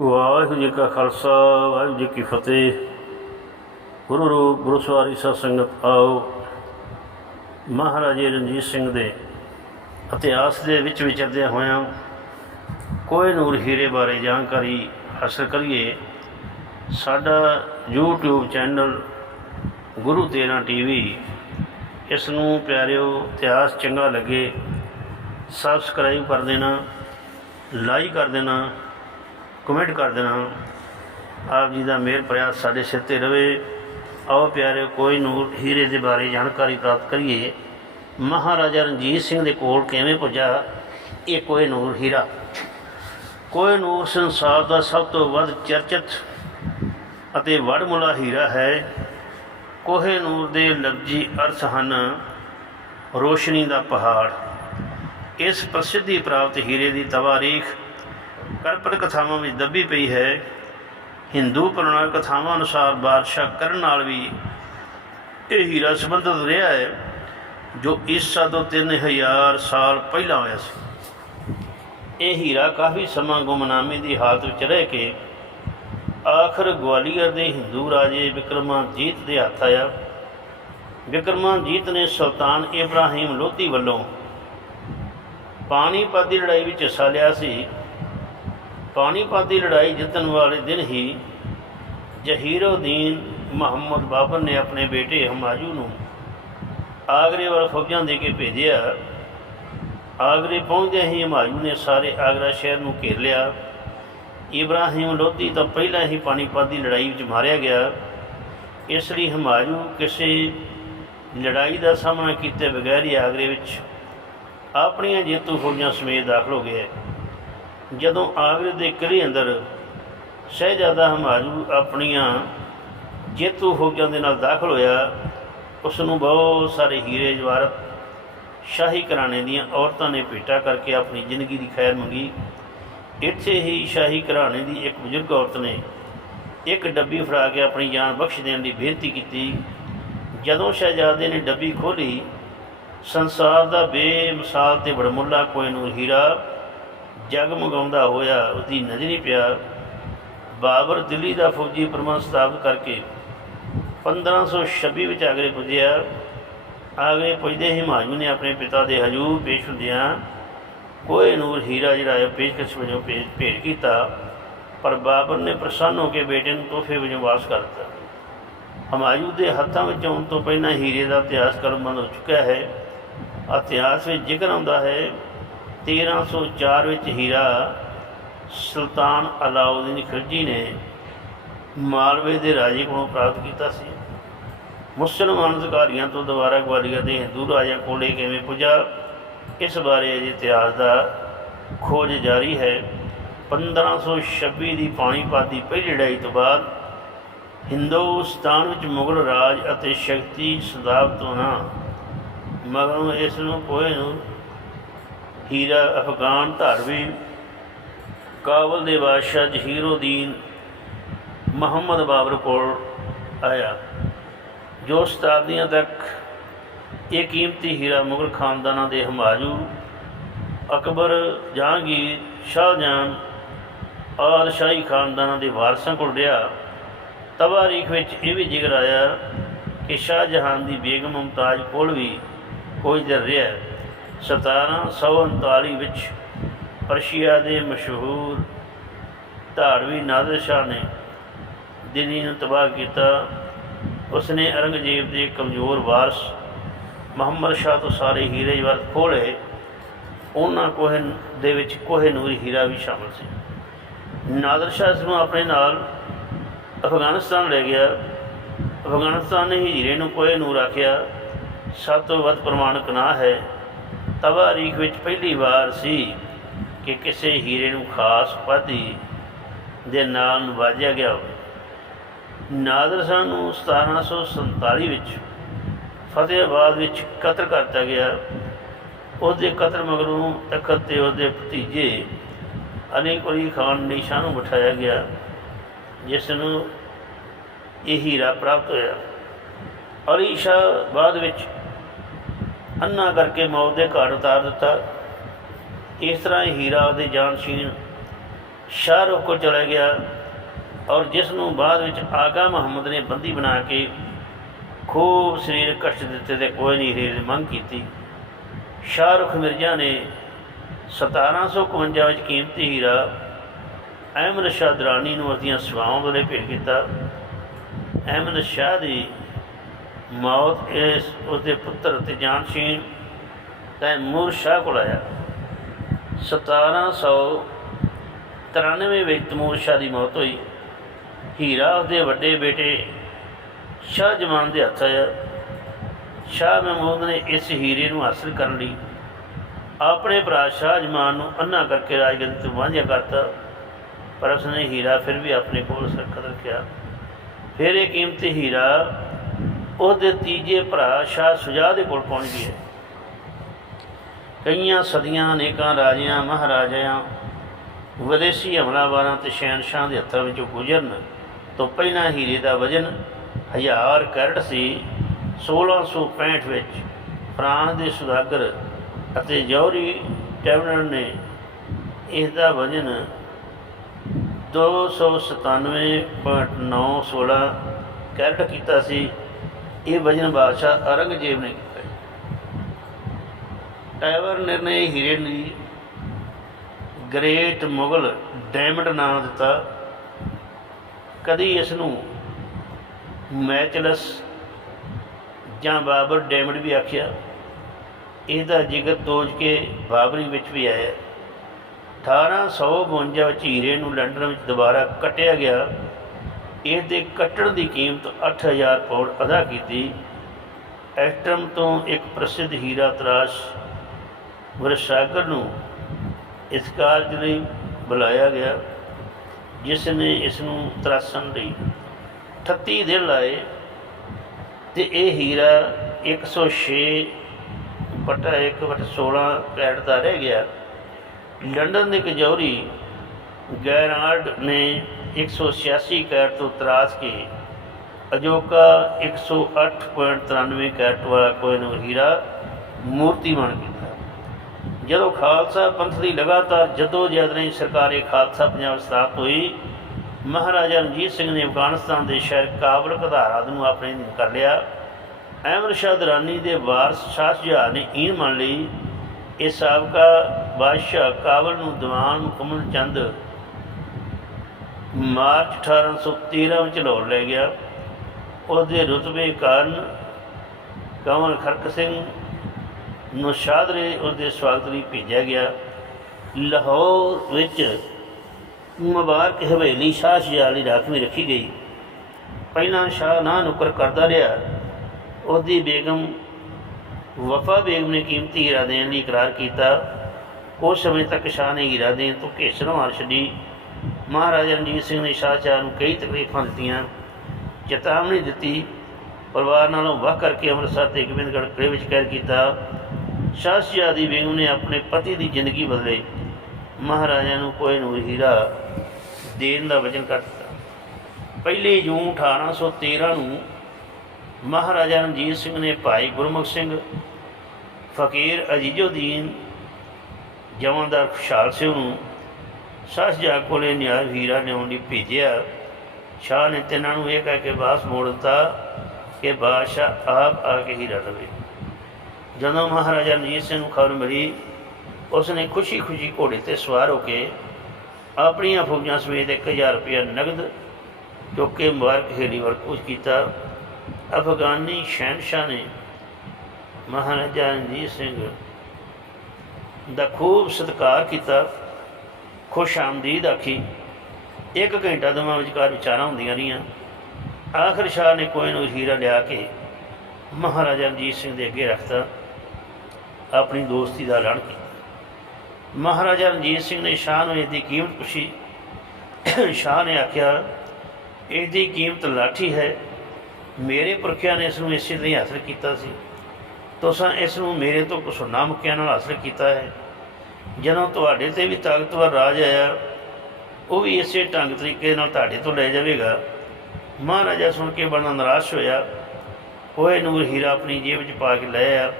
ਵਾਹਿਗੁਰੂ ਜੀ ਕਾ ਖਾਲਸਾ, ਵਾਹਿਗੁਰੂ ਜੀ ਕੀ ਫਤਿਹ। ਗੁਰੂ ਰੂਪ, ਗੁਰੂ ਸਵਾਰੀ ਸਾਧ ਸੰਗਤ, ਆਓ। ਮਹਾਰਾਜੇ ਰਣਜੀਤ ਸਿੰਘ ਦੇ ਇਤਿਹਾਸ ਦੇ ਵਿੱਚ ਵਿਚਰਦਿਆਂ ਹੋਇਆਂ। ਕੋਈ ਨੂਰ ਹੀਰੇ ਬਾਰੇ ਜਾਣਕਾਰੀ ਹਾਸਲ ਕਰੀਏ। ਸਾਡਾ YouTube ਚੈਨਲ ਗੁਰੂ ਤੇਰਾ ਟੀਵੀ, ਇਸ ਨੂੰ ਪਿਆਰਿਓ, ਇਤਿਹਾਸ ਚੰਗਾ ਲੱਗੇ ਸਬਸਕ੍ਰਾਈਬ ਕਰ ਦੇਣਾ ਲਾਈਕ ਕਰ ਦੇਣਾ। ਕਮੈਂਟ ਕਰ ਦੇਣਾ। ਆਪ ਜੀ ਦਾ ਮਿਹਰ ਪ੍ਰਯਾਸ ਸਾਡੇ ਸਿਰ ਤੇ ਰਵੇ। ਆਓ ਪਿਆਰੇ ਕੋਈ ਨੂਰ ਹੀਰੇ ਦੇ ਬਾਰੇ ਜਾਣਕਾਰੀ ਪ੍ਰਾਪਤ ਕਰੀਏ। ਮਹਾਰਾਜਾ ਰਣਜੀਤ ਸਿੰਘ ਦੇ ਕੋਲ ਕਿਵੇਂ ਪੁੱਜਾ? ਇਹ ਕੋਈ ਨੂਰ ਹੀਰਾ। ਕੋਈ ਨੂਰ ਸੰਸਾਰ ਦਾ ਸਭ ਤੋਂ ਵੱਧ ਚਰਚਿਤ ਅਤੇ ਵੜਮੁਲਾ ਹੀਰਾ ਹੈ। ਕੋਹੇ ਨੂਰ ਦੇ ਲਫ਼ਜ਼ੀ ਅਰਥ ਹਨ ਰੋਸ਼ਨੀ ਦਾ ਪਹਾੜ। ਇਸ ਪ੍ਰਸਿੱਧੀ ਪ੍ਰਾਪਤ ਹੀਰੇ ਦੀ ਤਵਾਰੀਖ ਕਲਪਤ ਕਥਾਵਾਂ ਵਿੱਚ ਦੱਬੀ ਪਈ ਹੈ। ਹਿੰਦੂ ਪੁਰਾਣ ਕਥਾਵਾਂ ਅਨੁਸਾਰ ਬਾਦਸ਼ਾਹ ਕਰਨ ਨਾਲ ਵੀ ਇਹ ਹੀਰਾ ਸੰਬੰਧਿਤ ਰਿਹਾ ਹੈ, ਜੋ ਈਸਾ ਤੋਂ 3000 ਸਾਲ ਪਹਿਲਾਂ ਹੋਇਆ ਸੀ। ਇਹ ਹੀਰਾ ਕਾਫੀ ਸਮਾਂ ਗੁਮਨਾਮੀ ਦੀ ਹਾਲਤ ਵਿੱਚ ਰਹਿ ਕੇ ਆਖਰ ਗਵਾਲੀਅਰ ਦੇ ਹਿੰਦੂ ਰਾਜੇ ਵਿਕਰਮਾਜੀਤ ਦੇ ਹੱਥ ਆਇਆ। ਵਿਕਰਮਾਜੀਤ ਨੇ ਸੁਲਤਾਨ ਇਬਰਾਹੀਮ ਲੋਧੀ ਵੱਲੋਂ ਪਾਣੀਪਤ ਦੀ ਲੜਾਈ ਵਿੱਚ ਹਿੱਸਾ ਲਿਆ ਸੀ। ਪਾਣੀਪਤ ਦੀ ਲੜਾਈ ਜਿੱਤਣ ਵਾਲੇ ਦਿਨ ਹੀ ਜਹੀਰਉਦੀਨ ਮੁਹੰਮਦ ਬਾਬਰ ਨੇ ਆਪਣੇ ਬੇਟੇ ਹਮਾਯੂ ਨੂੰ ਆਗਰੇ ਵੱਲ ਫੌਜਾਂ ਦੇ ਕੇ ਭੇਜਿਆ। ਆਗਰੇ ਪਹੁੰਚਦੇ ਹੀ ਹਮਾਯੂ ਨੇ ਸਾਰੇ ਆਗਰਾ ਸ਼ਹਿਰ ਨੂੰ ਘੇਰ ਲਿਆ। ਇਬਰਾਹੀਮ ਲੋਧੀ ਤਾਂ ਪਹਿਲਾਂ ਹੀ ਪਾਣੀਪਤ ਦੀ ਲੜਾਈ ਵਿੱਚ ਮਾਰਿਆ ਗਿਆ। ਇਸ ਲਈ ਹਮਾਯੂ ਕਿਸੇ ਲੜਾਈ ਦਾ ਸਾਹਮਣਾ ਕੀਤੇ ਬਗੈਰ ਹੀ ਆਗਰੇ ਵਿੱਚ ਆਪਣੀਆਂ ਜੇਤੂ ਫੌਜਾਂ ਸਮੇਤ ਦਾਖਲ ਹੋ ਗਿਆ ਜਦੋਂ ਆਗਰੇ ਦੇ ਕਿਲ੍ਹੇ ਅੰਦਰ ਸ਼ਹਿਜ਼ਾਦਾ ਹਮਾਯੂ ਆਪਣੀਆਂ ਜੇਤੂ ਫੌਜਾਂ ਦੇ ਨਾਲ ਦਾਖਲ ਹੋਇਆ ਉਸ ਨੂੰ ਬਹੁਤ ਸਾਰੇ ਹੀਰੇ ਜਵਾਹਰਤ ਸ਼ਾਹੀ ਘਰਾਣੇ ਦੀਆਂ ਔਰਤਾਂ ਨੇ ਭੇਟਾ ਕਰਕੇ ਆਪਣੀ ਜ਼ਿੰਦਗੀ ਦੀ ਖੈਰ ਮੰਗੀ। ਇੱਥੇ ਹੀ ਸ਼ਾਹੀ ਘਰਾਣੇ ਦੀ ਇੱਕ ਬਜ਼ੁਰਗ ਔਰਤ ਨੇ ਇੱਕ ਡੱਬੀ ਫੜਾ ਕੇ ਆਪਣੀ ਜਾਨ ਬਖਸ਼ ਦੇਣ ਦੀ ਬੇਨਤੀ ਕੀਤੀ। ਜਦੋਂ ਸ਼ਹਿਜ਼ਾਦੇ ਨੇ ਡੱਬੀ ਖੋਲੀ ਸੰਸਾਰ ਦਾ ਬੇਮਿਸਾਲ ਤੇ ਬੜਮੁੱਲਾ ਕੋਈ ਨੂਰ ਹੀਰਾ ਜਗਮਗਾਉਂਦਾ ਹੋਇਆ ਉਸਦੀ ਨਜ਼ਰੀ ਪਿਆ। ਬਾਬਰ ਦਿੱਲੀ ਦਾ ਫੌਜੀ ਪ੍ਰਬੰਧ ਸਥਾਪਿਤ ਕਰਕੇ 1526 ਵਿੱਚ ਆਗਰੇ ਪੁੱਜਿਆ। ਆਗਰੇ ਪੁੱਜਦੇ ਹੀ ਹਮਾਯੂ ਨੇ ਆਪਣੇ ਪਿਤਾ ਦੇ ਹਜੂਰ ਪੇਸ਼ ਹੁੰਦਿਆਂ ਕੋਈ ਨੂਰ ਹੀਰਾ ਜਿਹੜਾ ਹੈ ਪੇਸ਼ਕਸ਼ ਵਜੋਂ ਭੇਜ ਭੇਟ ਕੀਤਾ। ਪਰ ਬਾਬਰ ਨੇ ਪ੍ਰਸੰਨ ਹੋ ਕੇ ਬੇਟੇ ਨੂੰ ਤੋਹਫੇ ਵਜੋਂ ਵਾਪਸ ਕਰ ਦਿੱਤਾ। ਹਮਾਯੂ ਦੇ ਹੱਥਾਂ ਵਿੱਚ ਆਉਣ ਤੋਂ ਪਹਿਲਾਂ ਹੀਰੇ ਦਾ ਇਤਿਹਾਸ ਕਲਮਬੰਦ ਹੋ ਚੁੱਕਿਆ ਹੈ। ਇਤਿਹਾਸ ਵਿੱਚ ਜ਼ਿਕਰ ਆਉਂਦਾ ਹੈ 1304 ਵਿੱਚ ਹੀਰਾ ਸੁਲਤਾਨ ਅਲਾਉਦੀਨ ਖਿਲਜੀ ਨੇ ਮਾਲਵੇ ਦੇ ਰਾਜੇ ਕੋਲੋਂ ਪ੍ਰਾਪਤ ਕੀਤਾ ਸੀ। ਮੁਸਲਮਾਨ ਅਧਿਕਾਰੀਆਂ ਤੋਂ ਦੁਬਾਰਾ ਗਵਾਲੀਅਰ ਦੇ ਹਿੰਦੂ ਰਾਜਿਆਂ ਕੋਲੇ ਕਿਵੇਂ ਪੁੱਜਾ, ਇਸ ਬਾਰੇ ਅਜੇ ਇਤਿਹਾਸ ਦਾ ਖੋਜ ਜਾਰੀ ਹੈ। 1526 ਦੀ ਪਾਣੀਪਤ ਦੀ ਪਹਿਲੀ ਲੜਾਈ ਤੋਂ ਬਾਅਦ ਹਿੰਦੁਸਤਾਨ ਵਿੱਚ ਮੁਗਲ ਰਾਜ ਅਤੇ ਸ਼ਕਤੀ ਸ਼ਤਾਬਦ ਤੋਂ ਨਾ ਮਗਰੋਂ ਇਸ ਨੂੰ ਕੋਏ ਨੂੰ ਹੀਰਾ ਅਫਗਾਨ ਧਾਰਵੀ ਕਾਬਲ ਦੇ ਬਾਦਸ਼ਾਹ ਜਹੀਰਉਦੀਨ ਮੁਹੰਮਦ ਬਾਬਰ ਕੋਲ ਆਇਆ। ਜੋ ਸ਼ਤਾਬਦੀਆਂ ਤੱਕ ਇਹ ਕੀਮਤੀ ਹੀਰਾ ਮੁਗਲ ਖਾਨਦਾਨਾਂ ਦੇ ਹਮਾਜੂ, ਅਕਬਰ, ਜਹਾਂਗੀਰ, ਸ਼ਾਹਜਹਾਨ ਆਦਿ ਸ਼ਾਹੀ ਖਾਨਦਾਨਾਂ ਦੇ ਵਾਰਸਾਂ ਕੋਲ ਰਿਹਾ ਤਵਾਰੀਖ ਵਿੱਚ ਇਹ ਵੀ ਜ਼ਿਕਰ ਆਇਆ ਕਿ ਸ਼ਾਹਜਹਾਨ ਦੀ ਬੇਗਮ ਮੁਮਤਾਜ਼ ਕੋਲ ਵੀ ਕੋਈ ਦਰ ਰਿਹਾ। 1739 ਵਿੱਚ ਪਰਸ਼ੀਆ ਦੇ ਮਸ਼ਹੂਰ ਧਾੜਵੀ ਨਾਦਰ ਸ਼ਾਹ ਨੇ ਦਿੱਲੀ ਨੂੰ ਤਬਾਹ ਕੀਤਾ। ਉਸਨੇ ਔਰੰਗਜ਼ੇਬ ਦੇ ਕਮਜ਼ੋਰ ਵਾਰਸ ਮੁਹੰਮਦ ਸ਼ਾਹ ਤੋਂ ਸਾਰੇ ਹੀਰੇ ਜਵਾਹਰ ਖੋਲੇ ਉਹਨਾਂ ਕੋਹੇ ਦੇ ਵਿੱਚ ਕੋਹੇ ਨੂਰ ਹੀਰਾ ਵੀ ਸ਼ਾਮਲ ਸੀ। ਨਾਦਰ ਸ਼ਾਹ ਇਸ ਨੂੰ ਆਪਣੇ ਨਾਲ ਅਫਗਾਨਿਸਤਾਨ ਲੈ ਗਿਆ। ਅਫਗਾਨਿਸਤਾਨ ਨੇ ਹੀਰੇ ਨੂੰ ਕੋਹੇ ਨੂਰ ਆਖਿਆ, ਸਭ ਤੋਂ ਵੱਧ ਪ੍ਰਮਾਣਕ ਨਾ ਹੈ ਤਵਾਰੀਖ ਵਿੱਚ ਪਹਿਲੀ ਵਾਰ ਸੀ ਕਿ ਕਿਸੇ ਹੀਰੇ ਨੂੰ ਖਾਸ ਉਪਾਧੀ ਦੇ ਨਾਲ ਨਵਾਜਿਆ ਗਿਆ ਹੋਵੇ। ਨਾਦਰ ਸ਼ਾਹ ਨੂੰ 1747 ਵਿੱਚ ਫਤਿਹਾਬਾਦ ਵਿੱਚ ਕਤਲ ਕਰਤਾ ਗਿਆ। ਉਹਦੇ ਕਤਲ ਮਗਰੋਂ ਤਖਤ ਤੇ ਉਹਦੇ ਭਤੀਜੇ ਅਲੀ ਕੁਲੀ ਖਾਨ ਨਿਸ਼ਾਨ ਨੂੰ ਬਿਠਾਇਆ ਗਿਆ ਜਿਸ ਨੂੰ ਇਹ ਹੀਰਾ ਪ੍ਰਾਪਤ ਹੋਇਆ। ਅਲੀ ਸ਼ਾਹ ਬਾਅਦ ਵਿੱਚ ਅੰਨਾ ਕਰਕੇ ਮੌਤ ਦੇ ਘਾਟ ਉਤਾਰ ਦਿੱਤਾ। ਇਸ ਤਰ੍ਹਾਂ ਇਹ ਹੀਰਾ ਉਹਦੇ ਜਾਨਸ਼ੀਨ ਸ਼ਾਹਰੁਖ ਕੋਲ ਚਲਾ ਗਿਆ ਔਰ ਜਿਸ ਨੂੰ ਬਾਅਦ ਵਿੱਚ ਆਗਾ ਮੁਹੰਮਦ ਨੇ ਬੰਦੀ ਬਣਾ ਕੇ ਖੂਬ ਸਰੀਰ ਕਸ਼ਟ ਦਿੱਤੇ ਤੇ ਕੋਈ ਨਹੀਂ ਹੀਰੇ ਦੀ ਮੰਗ ਕੀਤੀ। ਸ਼ਾਹਰੁਖ ਮਿਰਜ਼ਾ ਨੇ 1751 ਵਿੱਚ ਕੀਮਤੀ ਹੀਰਾ ਅਹਿਮਦ ਸ਼ਾਹ ਦਰਾਨੀ ਨੂੰ ਉਸਦੀਆਂ ਸਵਾਵਾਂ ਵੱਲੇ ਭੇਟ ਕੀਤਾ। ਅਹਿਮਦ ਸ਼ਾਹ ਦੀ ਮੌਤ ਇਸ ਉਸਦੇ ਪੁੱਤਰ ਤੇ ਜਾਨਸ਼ੀਨ ਤੈਮੂਰ ਸ਼ਾਹ ਕੋਲ ਆਇਆ। 1793 ਵਿੱਚ ਤੈਮੂਰ ਸ਼ਾਹ ਦੀ ਮੌਤ ਹੋਈ। ਹੀਰਾ ਉਸਦੇ ਵੱਡੇ ਬੇਟੇ ਸ਼ਾਹ ਜਮਾਨ ਦੇ ਹੱਥ ਆਇਆ। ਸ਼ਾਹ ਮਹਿਮੂਦ ਨੇ ਇਸ ਹੀਰੇ ਨੂੰ ਹਾਸਲ ਕਰਨ ਲਈ ਆਪਣੇ ਭਰਾ ਸ਼ਾਹ ਜਮਾਨ ਨੂੰ ਅੰਨਾ ਕਰਕੇ ਰਾਜਗੱਦੀ ਤੋਂ ਵਾਂਝਾ ਕਰਤਾ, ਪਰ ਉਸਨੇ ਹੀਰਾ ਫਿਰ ਵੀ ਆਪਣੇ ਕੋਲ ਸੁਰੱਖਿਅਤ ਰੱਖਿਆ। ਫਿਰ ਇਹ ਕੀਮਤੀ ਹੀਰਾ ਉਹਦੇ ਤੀਜੇ ਭਰਾ ਸ਼ਾਹ ਸੁਜਾ ਦੇ ਕੋਲ ਪਹੁੰਚ ਗਿਆ ਕਈਆਂ ਸਦੀਆਂ, ਅਨੇਕਾਂ ਰਾਜਿਆਂ, ਮਹਾਰਾਜਿਆਂ, ਵਿਦੇਸ਼ੀ ਹਮਲਾਵਰਾਂ ਤੇ ਸ਼ਹਿਨਸ਼ਾਹ ਦੇ ਹੱਥਾਂ ਵਿੱਚੋਂ ਗੁਜ਼ਰਨ ਤੋਂ ਪਹਿਲਾਂ ਹੀਰੇ ਦਾ ਵਜ਼ਨ ਹਜ਼ਾਰ ਕੈਰਟ ਸੀ। 1665 ਵਿੱਚ ਫਰਾਂਸ ਦੇ ਸੁਦਾਗਰ ਅਤੇ ਜੌਹਰੀ ਟੈਬਨਰ ਨੇ ਇਸ ਦਾ ਵਜ਼ਨ 297.916 ਕੈਰਟ ਕੀਤਾ ਸੀ। ਇਹ ਵਜ਼ਨ ਬਾਦਸ਼ਾਹ ਔਰੰਗਜ਼ੇਬ ਨੇ ਕੀਤਾ ਟੈਵਰ ਨੇ ਹੀਰੇ ਲਈ ਗ੍ਰੇਟ ਮੁਗਲ ਡਾਇਮੰਡ ਨਾਮ ਦਿੱਤਾ। ਕਦੀ ਇਸ ਨੂੰ ਮੈਚਲਸ ਜਾਂ ਬਾਬਰ ਡਾਇਮੰਡ ਵੀ ਆਖਿਆ। ਇਹਦਾ ਜ਼ਿਕਰ ਤੋਜ ਕੇ ਬਾਬਰੀ ਵਿੱਚ ਵੀ ਆਇਆ। 1852 ਵਿੱਚ ਹੀਰੇ ਨੂੰ ਲੰਡਨ ਵਿੱਚ ਦੁਬਾਰਾ ਕੱਟਿਆ ਗਿਆ। ਇਸ ਦੇ ਕੱਟਣ ਦੀ ਕੀਮਤ 8000 ਪਾਉਂਡ ਅਦਾ ਕੀਤੀ। ਐਸਟਮ ਤੋਂ ਇੱਕ ਪ੍ਰਸਿੱਧ ਹੀਰਾ ਤਰਾਸ਼ ਵਰਸ਼ਾਗਰ ਨੂੰ ਇਸ ਕਾਰਜ ਲਈ ਬੁਲਾਇਆ ਗਿਆ, ਜਿਸ ਨੇ ਇਸ ਨੂੰ ਤਰਾਸਣ ਲਈ 38 ਦਿਨ ਲਾਏ ਤੇ ਇਹ ਹੀਰਾ 106 ਬਟਾ 1 ਬਟਾ 16 ਕੈਰਟ ਦਾ ਰਹਿ ਗਿਆ। ਲੰਡਨ ਦੇ ਕਜੌਰੀ ਗੈਰਾਰਡ ਨੇ 186 ਕੈਰਟ ਤੋਂ ਤਰਾਸ ਕੇ, ਅਜੋਕਾ 108.93 ਕੈਰਟ ਵਾਲਾ ਕੋਹਿਨੂਰ ਹੀਰਾ ਮੂਰਤੀਮਾਨ ਕੀਤਾ ਜਦੋਂ ਖਾਲਸਾ ਪੰਥ ਦੀ ਲਗਾਤਾਰ ਜਦੋਜਹਿਦ ਨੇ ਸਰਕਾਰੇ ਖਾਲਸਾ ਪੰਜਾਬ ਸਥਾਪਿਤ ਹੋਈ, ਮਹਾਰਾਜਾ ਰਣਜੀਤ ਸਿੰਘ ਨੇ ਅਫਗਾਨਿਸਤਾਨ ਦੇ ਸ਼ਹਿਰ ਕਾਬਲ ਕਧਾਰਾ ਨੂੰ ਆਪਣੇ ਅਧੀਨ ਕਰ ਲਿਆ। ਅਹਿਮਦ ਸ਼ਾਹ ਦਰਾਨੀ ਦੇ ਵਾਰਸ ਸ਼ਾਹ ਸ਼ਾਹ ਨੇ ਇਹ ਮੰਨ ਲਈ ਇਹ ਸਾਬਕਾ ਬਾਦਸ਼ਾਹ ਕਾਬਲ ਨੂੰ ਦੀਵਾਨ ਮੁਕਮਲ ਚੰਦ ਮਾਰਚ 1813 ਵਿੱਚ ਲਾਹੌਰ ਲੈ ਗਿਆ। ਉਹਦੇ ਰੁਤਬੇ ਕਾਰਨ ਕੰਵਰ ਖਰਕ ਸਿੰਘ ਨੂੰ ਸ਼ਾਦਰੇ ਉਸਦੇ ਸਵਾਗਤ ਲਈ ਭੇਜਿਆ ਗਿਆ। ਲਾਹੌਰ ਵਿੱਚ ਮੁਬਾਰਕ ਹਵੇਲੀ ਸ਼ਾਹ ਸ਼ਜਾਹ ਲਈ ਰਾਖਵੀਂ ਰੱਖੀ ਗਈ। ਪਹਿਲਾਂ ਸ਼ਾਹ ਨਾ ਨੁਕਰ ਕਰਦਾ ਰਿਹਾ। ਉਹਦੀ ਬੇਗਮ ਵਫਾ ਬੇਗਮ ਨੇ ਕੀਮਤੀ ਹੀਰਾ ਦੇਣ ਲਈ ਇਕਰਾਰ ਕੀਤਾ। ਉਸ ਸਮੇਂ ਤੱਕ ਸ਼ਾਹ ਨੇ ਹੀਰਾ ਦੇਣ ਤੋਂ ਘੇਸਣ ਮਾਰ ਛੱਡੀ। ਮਹਾਰਾਜਾ ਰਣਜੀਤ ਸਿੰਘ ਨੇ ਸ਼ਾਹ ਸ਼ਾਹ ਨੂੰ ਕਈ ਤਕਲੀਫਾਂ ਦਿੱਤੀਆਂ, ਚੇਤਾਵਨੀ ਦਿੱਤੀ, ਪਰਿਵਾਰ ਨਾਲੋਂ ਵਾਹ ਕਰਕੇ ਅੰਮ੍ਰਿਤਸਰ ਤੇ ਗੋਬਿੰਦਗੜ੍ਹ ਕਿਲੇ ਵਿੱਚ ਕੈਦ ਕੀਤਾ। ਸ਼ਾਹ ਸ਼ਾਹ ਦੀ ਬੇਗਮ ਨੇ ਆਪਣੇ ਪਤੀ ਦੀ ਜ਼ਿੰਦਗੀ ਬਦਲੇ ਮਹਾਰਾਜਾ ਨੂੰ ਕੋਈ ਨੂੰ ਹੀਰਾ ਦੇਣ ਦਾ ਵਚਨ ਕਰ ਦਿੱਤਾ। ਪਹਿਲੀ ਜੂਨ 1813 ਨੂੰ ਮਹਾਰਾਜਾ ਰਣਜੀਤ ਸਿੰਘ ਨੇ ਭਾਈ ਗੁਰਮੁਖ ਸਿੰਘ, ਫਕੀਰ ਅਜੀਜ਼ੁਦੀਨ, ਜਵਾਨਦਾਰ ਖੁਸ਼ਹਾਲ ਸਿੰਘ ਨੂੰ ਸੱਸ ਸ਼ਾਹ ਕੋਲੇ ਨਿਆ ਹੀਰਾ ਲਿਆਉਣ ਲਈ ਭੇਜਿਆ। ਸ਼ਾਹ ਨੇ ਤਿੰਨਾਂ ਨੂੰ ਇਹ ਕਹਿ ਕੇ ਬਾਸ ਮੋੜ ਦਿੱਤਾ ਕਿ ਬਾਦਸ਼ਾਹ ਆਪ ਆ ਕੇ ਹੀਰਾ ਲਵੇ। ਜਦੋਂ ਮਹਾਰਾਜਾ ਰਣਜੀਤ ਸਿੰਘ ਨੂੰ ਖਬਰ ਮਿਲੀ ਉਸ ਨੇ ਖੁਸ਼ੀ-ਖੁਸ਼ੀ ਘੋੜੇ ਤੇ ਸਵਾਰ ਹੋ ਕੇ ਆਪਣੀਆਂ ਫੌਜਾਂ ਸਮੇਤ 1000 ਰੁਪਏ ਨਗਦ ਚੁੱਕ ਕੇ ਮੁਬਾਰਕ ਹੇਲੀ ਵਰ ਕੁਝ ਕੀਤਾ। ਅਫਗਾਨੀ ਸ਼ਹਿਨशाह ਨੇ ਮਹਾਰਾਜਾ ਰਣਜੀਤ ਸਿੰਘ ਦਾ ਖੂਬ ਸਤਿਕਾਰ ਕੀਤਾ। ਖੁਸ਼ ਆਮਦੀਦ ਆਖੀ, ਇੱਕ ਘੰਟਾ ਦੋਵਾਂ ਵਿਚਕਾਰ ਵਿਚਾਰਾਂ ਹੁੰਦੀਆਂ ਰਹੀਆਂ। ਆਖਰ ਸ਼ਾਹ ਨੇ ਕੋਈ ਨੂੰ ਹੀਰਾ ਲਿਆ ਕੇ ਮਹਾਰਾਜਾ ਰਣਜੀਤ ਸਿੰਘ ਦੇ ਅੱਗੇ ਰੱਖਤਾ, ਆਪਣੀ ਦੋਸਤੀ ਦਾ ਐਲਾਨ ਕੀਤਾ। ਮਹਾਰਾਜਾ ਰਣਜੀਤ ਸਿੰਘ ਨੇ ਸ਼ਾਹ ਨੂੰ ਇਸ ਕੀਮਤ ਪੁੱਛੀ। ਸ਼ਾਹ ਨੇ ਆਖਿਆ ਇਹਦੀ ਕੀਮਤ ਲਾਠੀ ਹੈ। ਮੇਰੇ ਪੁਰਖਿਆਂ ਨੇ ਇਸ ਨੂੰ ਇਸੇ ਲਈ ਹਾਸਲ ਕੀਤਾ ਸੀ। ਤੁਸੀਂ ਇਸ ਨੂੰ ਮੇਰੇ ਤੋਂ ਕੁਛ ਨਾ ਮੁਕਿਆਂ ਨਾਲ ਹਾਸਲ ਕੀਤਾ ਹੈ। ਜਦੋਂ ਤੁਹਾਡੇ ਤੇ ਵੀ ਤਾਕਤਵਰ ਰਾਜ ਆਇਆ, ਉਹ ਵੀ ਇਸੇ ਢੰਗ ਤਰੀਕੇ ਨਾਲ ਤੁਹਾਡੇ ਤੋਂ ਲੈ ਜਾਵੇਗਾ। ਮਹਾਰਾਜਾ ਸੁਣ ਕੇ ਬੜਾ ਨਿਰਾਸ਼ ਹੋਇਆ। ਹੋਏ ਨੂਰ ਹੀਰਾ ਆਪਣੀ ਜੇਬ ਵਿੱਚ ਪਾ ਕੇ ਲੈ ਆਇਆ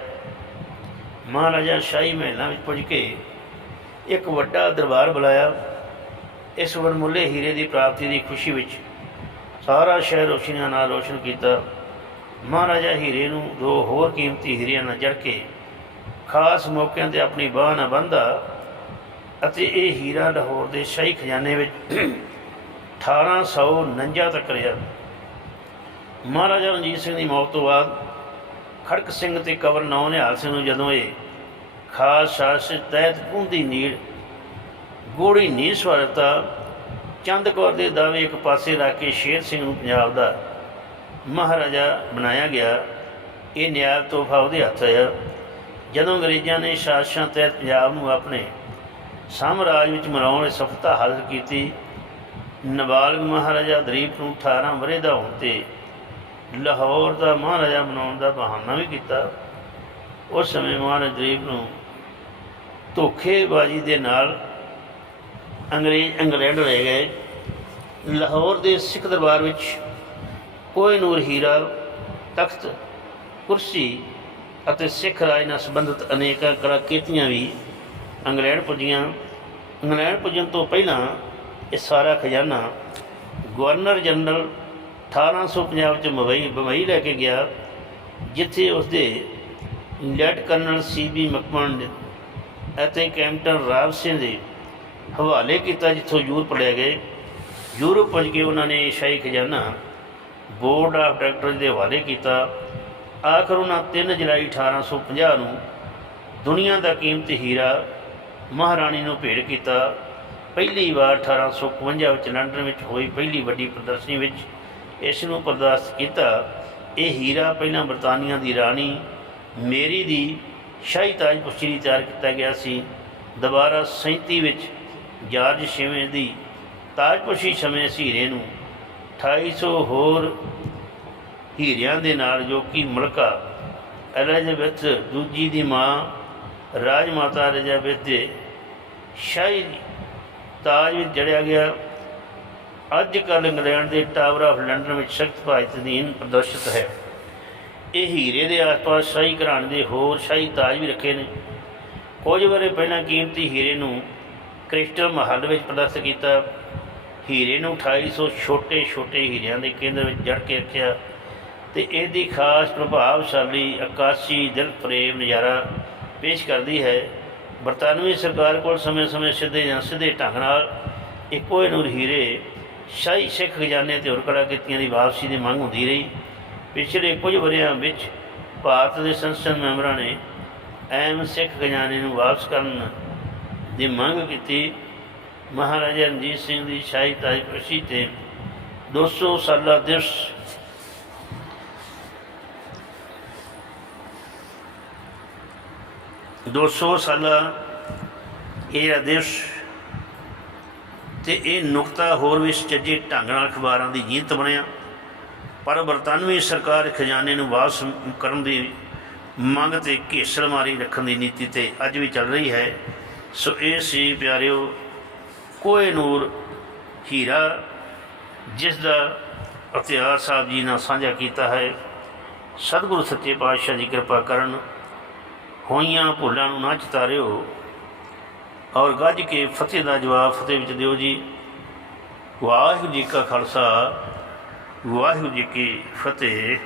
ਮਹਾਰਾਜਾ ਸ਼ਾਹੀ ਮਹਿਲਾਂ ਵਿੱਚ ਪੁੱਜ ਕੇ ਇੱਕ ਵੱਡਾ ਦਰਬਾਰ ਬੁਲਾਇਆ। ਇਸ ਵਨਮੁੱਲੇ ਹੀਰੇ ਦੀ ਪ੍ਰਾਪਤੀ ਦੀ ਖੁਸ਼ੀ ਵਿੱਚ ਸਾਰਾ ਸ਼ਹਿਰ ਰੋਸ਼ਨੀਆਂ ਨਾਲ ਰੋਸ਼ਨ ਕੀਤਾ। ਮਹਾਰਾਜਾ ਹੀਰੇ ਨੂੰ ਦੋ ਹੋਰ ਕੀਮਤੀ ਹੀਰਿਆਂ ਨਾਲ ਜੜ ਕੇ ਖਾਸ ਮੌਕਿਆਂ ਤੇ ਆਪਣੀ ਬਾਹ ਨਾ ਬੰਦਾ ਅਤੇ ਇਹ ਹੀਰਾ ਲਾਹੌਰ ਦੇ ਸ਼ਾਹੀ ਖਜ਼ਾਨੇ ਵਿੱਚ 1849 ਤੱਕ ਰਿਹਾ। ਮਹਾਰਾਜਾ ਰਣਜੀਤ ਸਿੰਘ ਦੀ ਮੌਤ ਤੋਂ ਬਾਅਦ ਖੜਕ ਸਿੰਘ ਤੇ ਕਵਰ ਨੌ ਨਿਹਾਲ ਸਿੰਘ ਨੂੰ ਜਦੋਂ ਇਹ ਖਾਸ ਸ਼ਾਸਤ ਤਹਿਤ ਪੁੰਦੀ ਨੀੜ ਗੋੜੀ ਨੀ ਸਵਾਰਤਾ ਚੰਦ ਕੌਰ ਦੇ ਦਾਅਵੇ ਇੱਕ ਪਾਸੇ ਰੱਖ ਕੇ ਸ਼ੇਰ ਸਿੰਘ ਨੂੰ ਪੰਜਾਬ ਦਾ ਮਹਾਰਾਜਾ ਬਣਾਇਆ ਗਿਆ, ਇਹ ਨਿਆਬ ਤੋਹਫਾ ਉਹਦੇ ਹੱਥ ਆਇਆ। ਜਦੋਂ ਅੰਗਰੇਜ਼ਾਂ ਨੇ ਸ਼ਾਸਕਾਂ ਤਹਿਤ ਪੰਜਾਬ ਨੂੰ ਆਪਣੇ ਸਾਮਰਾਜ ਵਿੱਚ ਮਨਾਉਣ ਦੀ ਸਫਲਤਾ ਹਾਸਲ ਕੀਤੀ ਨਾਬਾਲਗ ਮਹਾਰਾਜਾ ਦਰੀਪ ਨੂੰ 18 ਵਰ੍ਹੇ ਦਾ ਹੋਣ ਤੇ ਲਾਹੌਰ ਦਾ ਮਹਾਰਾਜਾ ਬਣਾਉਣ ਦਾ ਬਹਾਨਾ ਵੀ ਕੀਤਾ। ਉਸ ਸਮੇਂ ਮਹਾਰਾਜਾ ਦਰੀਪ ਨੂੰ ਧੋਖੇਬਾਜ਼ੀ ਦੇ ਨਾਲ ਅੰਗਰੇਜ਼, ਇੰਗਲੈਂਡ ਲੈ ਗਏ। ਲਾਹੌਰ ਦੇ ਸਿੱਖ ਦਰਬਾਰ ਵਿੱਚ ਕੋਹਿਨੂਰ ਹੀਰਾ, ਤਖਤ, ਕੁਰਸੀ ਅਤੇ ਸਿੱਖ ਰਾਜ ਨਾਲ ਸੰਬੰਧਿਤ ਅਨੇਕਾਂ ਕਲਾਕ੍ਰਿਤੀਆਂ ਵੀ ਇੰਗਲੈਂਡ ਪੁੱਜੀਆਂ। ਇੰਗਲੈਂਡ ਪੁੱਜਣ ਤੋਂ ਪਹਿਲਾਂ ਇਹ ਸਾਰਾ ਖਜ਼ਾਨਾ ਗਵਰਨਰ ਜਨਰਲ 1850 'ਚ ਮੁੰਬਈ ਬੰਬਈ ਲੈ ਕੇ ਗਿਆ, ਜਿੱਥੇ ਉਸਦੇ ਲੈਟ ਕਰਨਲ ਸੀ ਬੀ ਮਕਮੰਡ ਅਤੇ ਕੈਪਟਨ ਰਾਵ ਸਿੰਘ ਦੇ ਹਵਾਲੇ ਕੀਤਾ, ਜਿੱਥੋਂ ਯੂਰਪ ਲੈ ਗਏ। ਯੂਰਪ ਪਹੁੰਚ ਕੇ ਉਹਨਾਂ ਨੇ ਸ਼ਾਹੀ ਖਜ਼ਾਨਾ ਬੋਰਡ ਆਫ ਡਾਇਰੈਕਟਰ ਦੇ ਹਵਾਲੇ ਕੀਤਾ। ਆਖਰ ਉਹਨਾਂ 3 ਜੁਲਾਈ 1850 ਨੂੰ ਦੁਨੀਆ ਦਾ ਕੀਮਤੀ ਹੀਰਾ ਮਹਾਰਾਣੀ ਨੂੰ ਭੇਟ ਕੀਤਾ। ਪਹਿਲੀ ਵਾਰ 1851 ਵਿੱਚ ਲੰਡਨ ਵਿੱਚ ਹੋਈ ਪਹਿਲੀ ਵੱਡੀ ਪ੍ਰਦਰਸ਼ਨੀ ਵਿੱਚ ਇਸ ਨੂੰ ਪ੍ਰਦਰਸ਼ਿਤ ਕੀਤਾ। ਇਹ ਹੀਰਾ ਪਹਿਲਾਂ ਬਰਤਾਨੀਆ ਦੀ ਰਾਣੀ ਮੇਰੀ ਦੀ ਸ਼ਾਹੀ ਤਾਜਪੋਸ਼ੀ ਲਈ ਤਿਆਰ ਕੀਤਾ ਗਿਆ ਸੀ। ਦੁਬਾਰਾ 37 ਵਿੱਚ ਜਾਰਜ ਛੇਵੇਂ ਦੀ ਤਾਜਪੋਸ਼ੀ ਸਮੇਂ ਇਸ ਹੀਰੇ ਨੂੰ 2800 ਹੋਰ ਹੀਰਿਆਂ ਦੇ ਨਾਲ ਜੋ ਕਿ ਮਲਕਾ ਐਲਿਜ਼ਾਬੈਥ ਦੂਜੀ ਦੀ ਮਾਂ, ਰਾਜ ਮਾਤਾ ਐਲਿਜ਼ਾਬੈਥ ਦੇ ਸ਼ਾਹੀ ਤਾਜ ਵਿੱਚ ਜੜਿਆ ਗਿਆ। ਅੱਜ ਕੱਲ੍ਹ ਇੰਗਲੈਂਡ ਦੇ ਟਾਵਰ ਆਫ ਲੰਡਨ ਵਿੱਚ ਸਖਤ ਭਾਜਤ ਅਧੀਨ ਪ੍ਰਦਰਸ਼ਿਤ ਹੈ। ਇਹ ਹੀਰੇ ਦੇ ਆਸ-ਪਾਸ ਸ਼ਾਹੀ ਘਰਾਣੇ ਦੇ ਹੋਰ ਸ਼ਾਹੀ ਤਾਜ ਵੀ ਰੱਖੇ ਨੇ। ਕੁਝ ਵਰੇ ਪਹਿਲਾਂ ਕੀਮਤੀ ਹੀਰੇ ਨੂੰ ਕ੍ਰਿਸਟਲ ਮਹੱਲ ਵਿੱਚ ਪ੍ਰਦਰਸ਼ਿਤ ਕੀਤਾ। ਹੀਰੇ ਨੂੰ 2800 ਛੋਟੇ ਛੋਟੇ ਹੀਰਿਆਂ ਦੇ ਕੇਂਦਰ ਵਿੱਚ ਜੜ ਕੇ ਰੱਖਿਆ। ਤੇ ਇਹਦੀ ਖਾਸ ਪ੍ਰਭਾਵਸ਼ਾਲੀ ਆਕਾਸ਼ੀ ਦਿਲ ਪ੍ਰੇਮ ਨਜ਼ਾਰਾ ਪੇਸ਼ ਕਰਦੀ ਹੈ। ਬਰਤਾਨਵੀ ਸਰਕਾਰ ਕੋਲ ਸਮੇਂ-ਸਮੇਂ ਸਿੱਧੇ ਜਾਂ ਸਿੱਧੇ ਢੰਗ ਨਾਲ ਇੱਕੋ ਹੀ ਨੂਰ ਹੀਰੇ, ਸ਼ਾਹੀ ਸਿੱਖ ਖਜ਼ਾਨੇ ਤੇ ਹੋਰ ਕਲਾਕ੍ਰਿਤੀਆਂ ਦੀ ਵਾਪਸੀ ਦੀ ਮੰਗ ਹੁੰਦੀ ਰਹੀ। ਪਿਛਲੇ ਕੁਝ ਵਰ੍ਹਿਆਂ ਵਿੱਚ ਭਾਰਤ ਦੇ ਸੰਸਦ ਮੈਂਬਰਾਂ ਨੇ ਐਮ ਸਿੱਖ ਖਜ਼ਾਨੇ ਨੂੰ ਵਾਪਸ ਕਰਨ ਦੀ ਮੰਗ ਕੀਤੀ। ਮਹਾਰਾਜਾ ਰਣਜੀਤ ਸਿੰਘ ਦੀ ਸ਼ਾਹੀ ਤਾਜਪੋਸ਼ੀ ਤੇ 200 ਸਾਲਾ ਦਿਵਸ ਦੋ ਸੌ ਸਾਲਾ ਇਹ ਜਿਹੜਾ ਦਿਵਸ ਤੇ ਇਹ ਨੁਕਤਾ ਹੋਰ ਵੀ ਸੁਚੱਜੇ ਢੰਗ ਨਾਲ ਅਖਬਾਰਾਂ ਦੀ ਜੀਤ ਬਣਿਆ। ਪਰ ਬਰਤਾਨਵੀ ਸਰਕਾਰ ਖਜ਼ਾਨੇ ਨੂੰ ਵਾਪਸ ਕਰਨ ਦੀ ਮੰਗ ਤੇ ਘੇਸਲ ਮਾਰੀ ਰੱਖਣ ਦੀ ਨੀਤੀ ਤੇ ਅੱਜ ਵੀ ਚੱਲ ਰਹੀ ਹੈ। ਸੋ ਇਹ ਸੀ ਪਿਆਰਿਓ, ਕੋਏ ਨੂਰ ਹੀਰਾ, ਜਿਸ ਦਾ ਇਤਿਹਾਸ ਸਾਹਿਬ ਜੀ ਨਾਲ ਸਾਂਝਾ ਕੀਤਾ ਹੈ। ਸਤਿਗੁਰੂ ਸੱਚੇ ਪਾਤਸ਼ਾਹ ਜੀ ਕਿਰਪਾ ਕਰਨ ਹੋਈਆਂ ਭੁੱਲਾਂ ਨੂੰ ਨਾ ਚਿਤਾਰਿਓ ਔਰ ਗੱਜ ਕੇ ਫਤਿਹ ਦਾ ਜਵਾਬ ਫਤਿਹ ਵਿੱਚ ਦਿਓ ਜੀ। ਵਾਹਿਗੁਰੂ ਜੀ ਕਾ ਖਾਲਸਾ, ਵਾਹਿਗੁਰੂ ਜੀ ਕੀ ਫਤਿਹ।